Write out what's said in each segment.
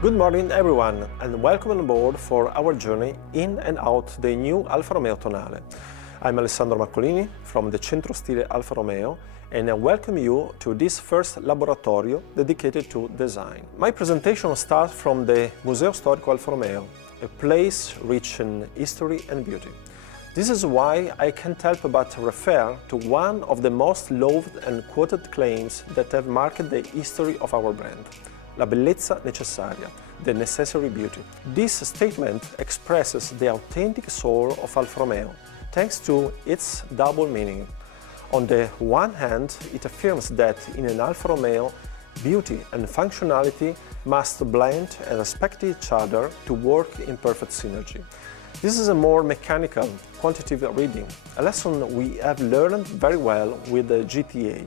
Good morning everyone and welcome on board for our journey in and out the new Alfa Romeo Tonale. I'm Alessandro Maccolini from the Centro Stile Alfa Romeo and I welcome you to this first laboratorio dedicated to design. My presentation starts from the Museo Storico Alfa Romeo, a place rich in history and beauty. This is why I can't help but refer to one of the most loved and quoted claims that have marked the history of our brand. La bellezza necessaria, the necessary beauty. This statement expresses the authentic soul of Alfa Romeo, thanks to its double meaning. On the one hand, it affirms that in an Alfa Romeo, beauty and functionality must blend and respect each other to work in perfect synergy. This is a more mechanical, quantitative reading, a lesson we have learned very well with the GTA.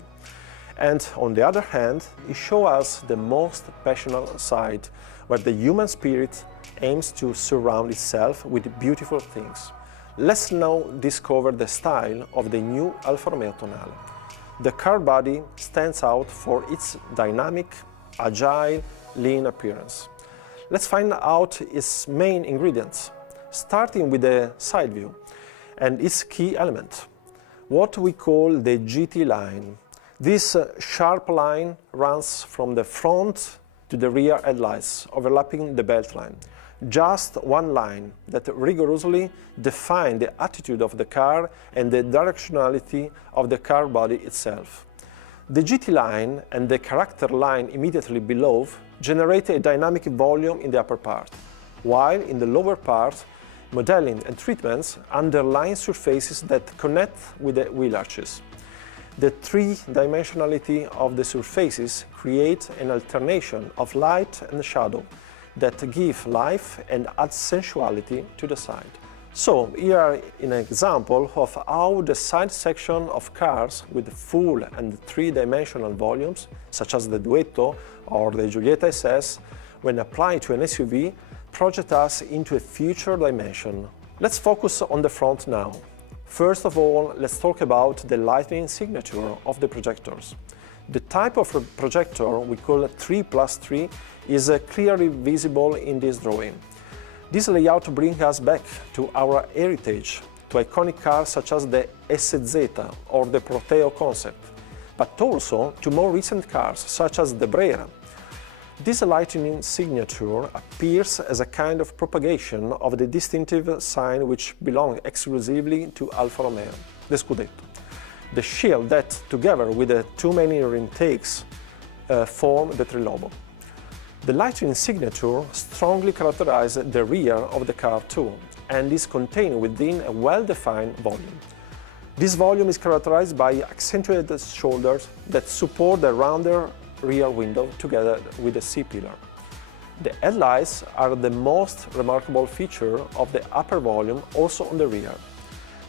And on the other hand, it shows us the most passionate side, where the human spirit aims to surround itself with beautiful things. Let's now discover the style of the new Alfa Romeo Tonale. The car body stands out for its dynamic, agile, lean appearance. Let's find out its main ingredients, starting with the side view and its key element, what we call the GT line. This sharp line runs from the front to the rear headlights, overlapping the belt line. Just one line that rigorously defines the attitude of the car and the directionality of the car body itself. The GT line and the character line immediately below generate a dynamic volume in the upper part, while in the lower part, modeling and treatments underline surfaces that connect with the wheel arches. The three-dimensionality of the surfaces create an alternation of light and shadow that give life and add sensuality to the side. So here is an example of how the side section of cars with full and three-dimensional volumes, such as the Duetto or the Giulietta SS, when applied to an SUV, project us into a future dimension. Let's focus on the front now. First of all, let's talk about the lighting signature of the projectors. The type of projector we call 3+3 is clearly visible in this drawing. This layout brings us back to our heritage, to iconic cars such as the SZ or the Proteo concept, but also to more recent cars such as the Brera. This lightning signature appears as a kind of propagation of the distinctive sign which belongs exclusively to Alfa Romeo, the Scudetto. The shield that, together with the two main intakes, form the trilobo. The lightning signature strongly characterizes the rear of the car too, and is contained within a well-defined volume. This volume is characterized by accentuated shoulders that support the rounder rear window together with the C-pillar. The headlights are the most remarkable feature of the upper volume, also on the rear.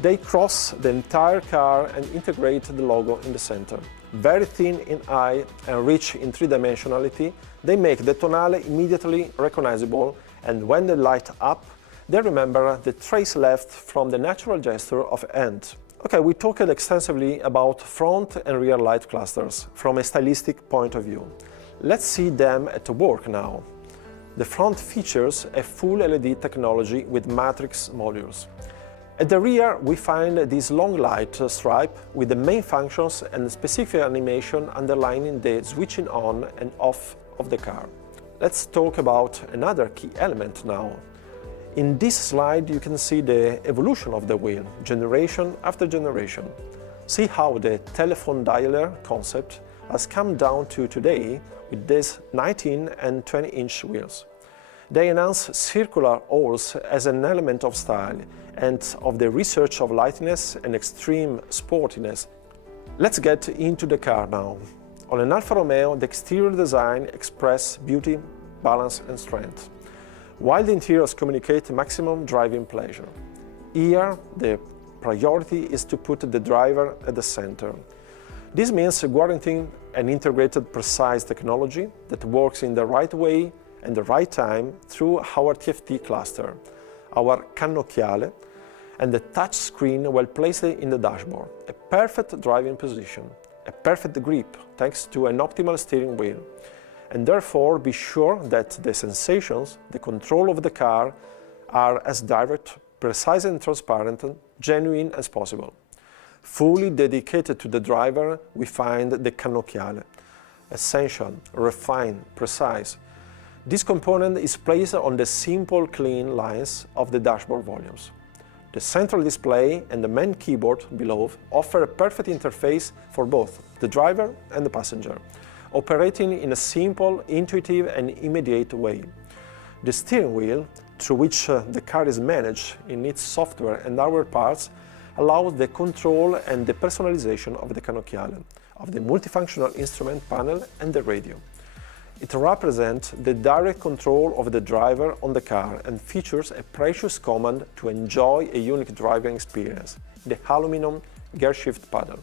They cross the entire car and integrate the logo in the center. Very thin in eye and rich in three-dimensionality, they make the Tonale immediately recognizable, and when they light up, they remember the trace left from the natural gesture of hand. Okay, we talked extensively about front and rear light clusters from a stylistic point of view. Let's see them at work now. The front features a full LED technology with matrix modules. At the rear, we find this long light stripe with the main functions and specific animation underlining the switching on and off of the car. Let's talk about another key element now. In this slide, you can see the evolution of the wheel, generation after generation. See how the telephone dialer concept has come down to today with these 19 and 20-inch wheels. They enhance circular holes as an element of style and of the research of lightness and extreme sportiness. Let's get into the car now. On an Alfa Romeo, the exterior design expresses beauty, balance and strength, while the interiors communicate maximum driving pleasure. Here, the priority is to put the driver at the center. This means guaranteeing an integrated, precise technology that works in the right way and the right time through our TFT cluster, our cannocchiale, and the touch screen well placed in the dashboard, a perfect driving position, a perfect grip thanks to an optimal steering wheel, and therefore be sure that the sensations, the control of the car, are as direct, precise and transparent, genuine as possible. Fully dedicated to the driver, we find the cannocchiale. Essential, refined, precise. This component is placed on the simple, clean lines of the dashboard volumes. The central display and the main keyboard below offer a perfect interface for both the driver and the passenger, operating in a simple, intuitive and immediate way. The steering wheel, through which the car is managed in its software and hardware parts, allows the control and the personalization of the cannocchiale, of the multifunctional instrument panel and the radio. It represents the direct control of the driver on the car and features a precious command to enjoy a unique driving experience, the aluminum gear shift paddle.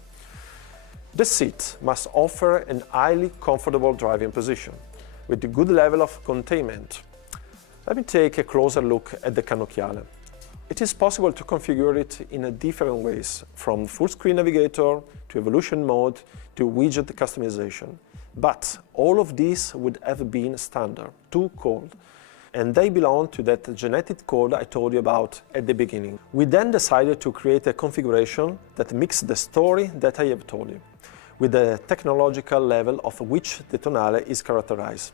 The seat must offer an highly comfortable driving position, with a good level of containment. Let me take a closer look at the cannocchiale. It is possible to configure it in different ways, from full-screen navigator to evolution mode to widget customization. But all of these would have been standard, too cold, and they belong to that genetic code I told you about at the beginning. We then decided to create a configuration that mixes the story that I have told you, with the technological level of which the Tonale is characterized.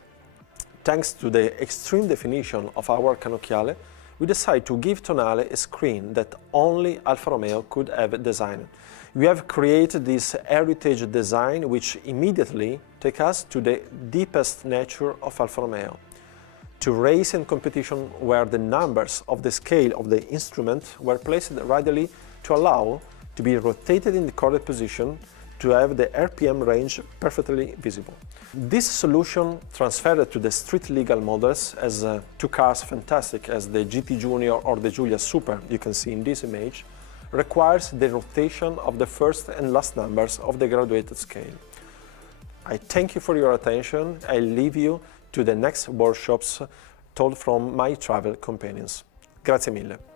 Thanks to the extreme definition of our cannocchiale, we decided to give Tonale a screen that only Alfa Romeo could have designed. We have created this heritage design which immediately takes us to the deepest nature of Alfa Romeo, to race and competition where the numbers of the scale of the instrument were placed radially to allow to be rotated in the correct position to have the RPM range perfectly visible. This solution transferred to the street legal models as two cars fantastic as the GT Junior or the Giulia Super you can see in this image, requires the rotation of the first and last numbers of the graduated scale. I thank you for your attention. I leave you to the next workshops told from my travel companions. Grazie mille.